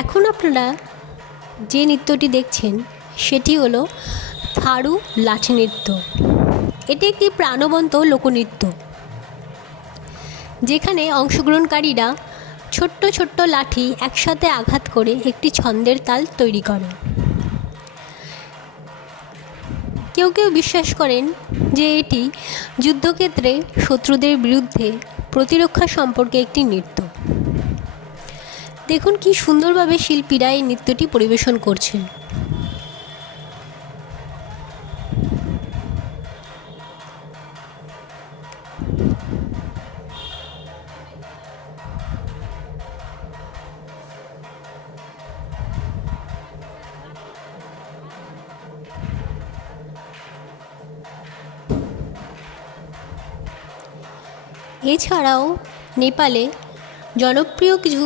এখন আপনারা যে নৃত্যটি দেখছেন সেটি হলো থারু লাঠি নৃত্য। এটি একটি প্রাণবন্ত লোকনৃত্য, যেখানে অংশগ্রহণকারীরা ছোট্ট ছোট্ট লাঠি একসাথে আঘাত করে একটি ছন্দের তাল তৈরি করে। কেউ কেউ বিশ্বাস করেন যে এটি যুদ্ধক্ষেত্রে শত্রুদের বিরুদ্ধে প্রতিরক্ষা সম্পর্কে একটি নৃত্য। দেখুন কি সুন্দরভাবে শিল্পীরা এই নৃত্যটি পরিবেশন করছেন। এছাড়াও নেপালে জনপ্রিয় কিছু